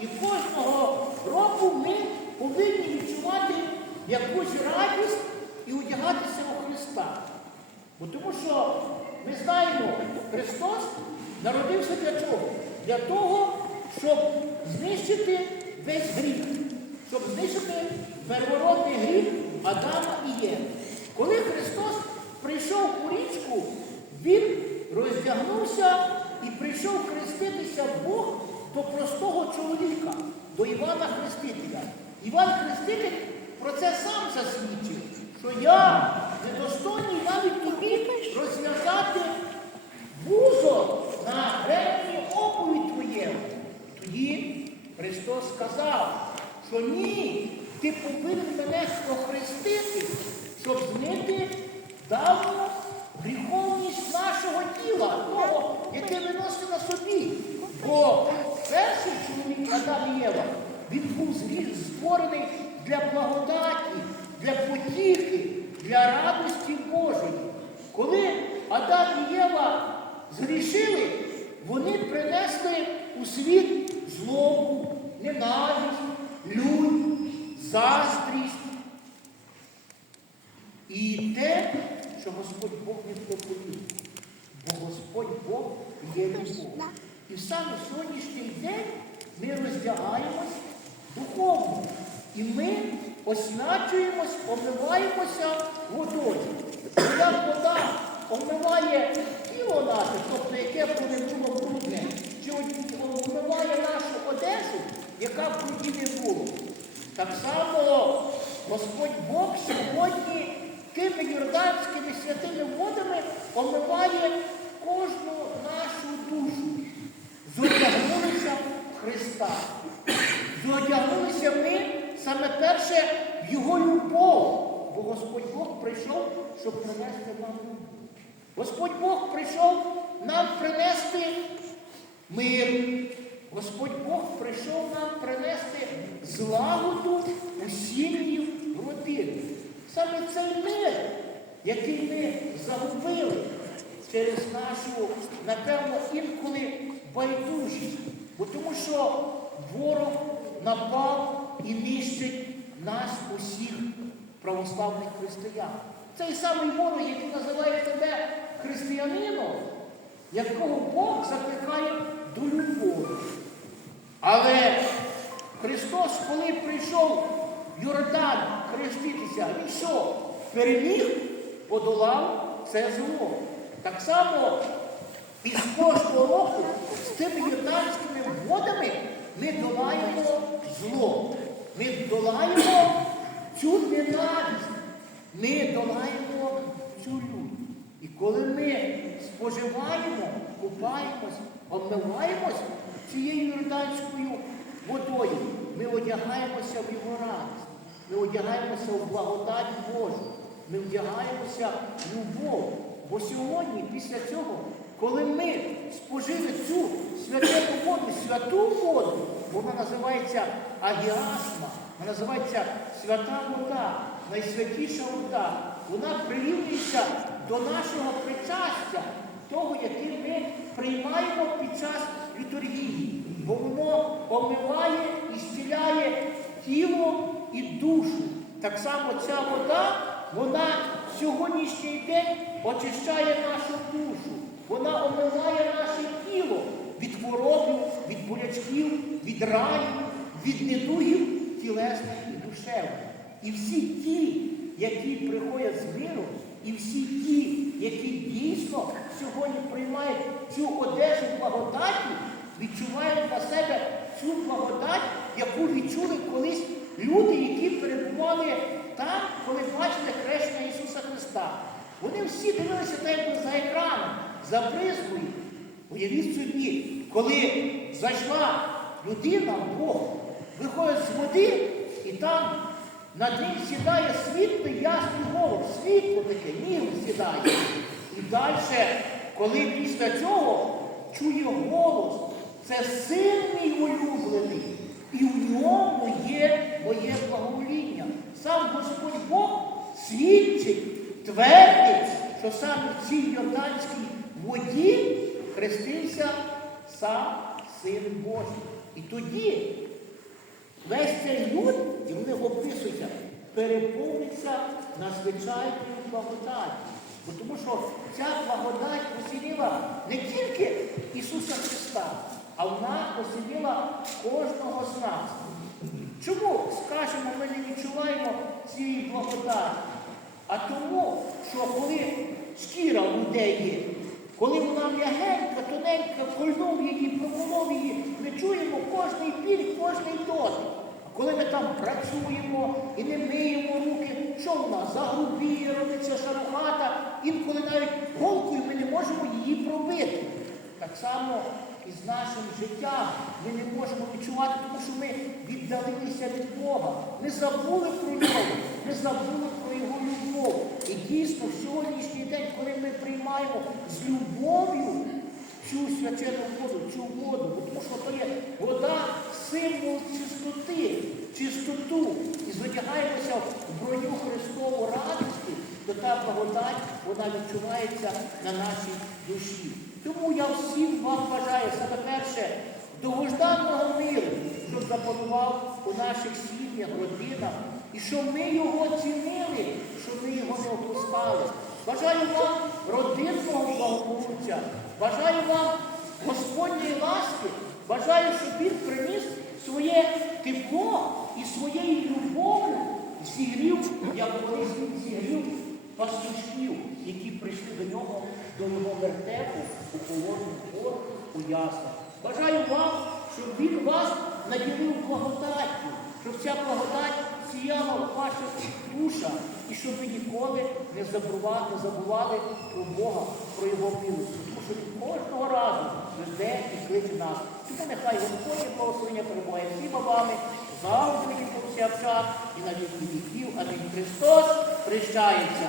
і кожного року ми повинні відчувати якусь радість і одягатися у Христа. Бо тому що ми знаємо, Христос народився для чого? Для того, щоб знищити весь гріх, щоб знищити первородний гріх Адама і Єви. Коли Христос прийшов у річку, Він роздягнувся і прийшов хреститися Бог до простого чоловіка, до Івана Хрестителя. Іван Хреститель про це сам засвідчив, що я недостойний навіть тобі розв'язати вузо на ремені обуві твоєму. Тоді Христос сказав, що ні, ти повинен мене охрестити, щоб змити давну гріховність нашого тіла, того, яке виносить на собі. Адам і Єва, він був створений для благодаті, для потіхи, для радості Божої. Коли Адам і Єва згрішили, вони принесли у світ злобу, ненависть, лють, заздрість. І те, що Господь Бог не проповів. Бо Господь Бог є любов. І саме сьогоднішній день ми роздягаємось духовно. І ми освячуємось, омиваємося водою. Бо Як вода омиває тіло наше, тобто яке не було брудне, чи омиває нашу одежу, яка б тоді не було. Так само Господь Бог сьогодні тими йорданськими святими водами омиває кожну нашу душу. Христа. Зодягнулися ми саме перше в Його любов. Бо Господь Бог прийшов, щоб принести нам любов. Господь Бог прийшов нам принести мир. Господь Бог прийшов нам принести злагоду у сім'ї родини. Саме цей мир, який ми загубили через нашу, напевно, інколи байдужість. Бо тому що ворог напав і нищить нас усіх православних християн. Цей самий ворог, який називає себе християнином, якого Бог закликає до любові. Але Христос, коли прийшов в Йордан хреститися, він що? Переміг, подолав це зло. Так само і з кожного року з тими йорданськими водами ми долаємо зло. Ми долаємо цю ненависть. Ми долаємо цю лють. І коли ми споживаємо, купаємось, обмиваємось цією йорданською водою, ми одягаємося в його радість, ми одягаємося в благодать Божу, ми одягаємося в любов. Бо сьогодні, після цього, коли ми спожили цю святу воду, святу воду, вона називається агіасма, вона називається свята вода, найсвятіша вода. Вона прирівнюється до нашого причастя, того, яке ми приймаємо під час літургії. Бо воно омиває і зціляє тіло і душу. Так само ця вода, вона сьогоднішній день очищає нашу душу. Вона омиває наше тіло від хвороби, від болячків, від ранів, від недугів тілесних і душевних. І всі ті, які приходять з миру, і всі ті, які дійсно сьогодні приймають цю одежу благодаті, відчувають на себе цю благодать, яку відчули колись люди, які перебували там, коли бачили хрещення Ісуса Христа. Вони всі дивилися так, за екраном, за бризкою. Уявіть собі, коли зайшла людина, Бог, виходить з води, і там над ним сідає світлий ясний голос, світло таке, ніг сідає. І далі, коли після цього чує голос, це син мій улюблений, і в ньому є моє благовоління. Сам Господь Бог свідчить, твердить, що саме в цій Йорданській воді хрестився сам Син Божий. І тоді весь цей люд, і вони описуються, переповниться надзвичайною благодаттю. Тому що ця благодать посілила не тільки Ісуса Христа, а вона посілила кожного з нас. Чому, скажемо, ми не відчуваємо цієї благодаті? А тому, що коли шкіра людей є, коли вона м'ягенька, тоненька, кольнув її, проколов її, ми чуємо кожний біль, кожний дотик. Коли ми там працюємо і не миємо руки, що в нас? Загрубіє, робиться шарохата, інколи навіть голкою ми не можемо її пробити. Так само і з нашим життям ми не можемо відчувати, тому що ми віддалилися від Бога. Ми забули про нього, ми забули про його любов. І дійсно в сьогоднішній день, коли ми приймаємо з любов'ю цю свячену воду, цю воду, тому що то є вода символ чистоти, чистоту. І задягаємося в броню Христову радості, то та благодать вона відчувається на нашій душі. Тому я всім вам бажаю саме перше довгожданого миру, щоб запанував у наших сім'ях, родинах, і щоб ми його цінили, щоб ми його не опускали. Бажаю вам родинного благополуччя, бажаю вам Господньої ласки, бажаю, щоб він приніс своє тепло і своєю любов'ю зігрів, як колись зігрів пастушків, які прийшли до нього, до його вертепу у холодну пору у яслах. Бажаю вам, щоб він вас наділив благодаттю, щоб ця благодать сіяла в ваших душах, і щоб ви ніколи не забували, не забували про Бога, про Його милость. Тому що він кожного разу жде і кличе нас. Тому нехай Господнє благословення перебуває всіма вами, завжди і повсякчас, і на віки віків. Амінь. Христос прищається.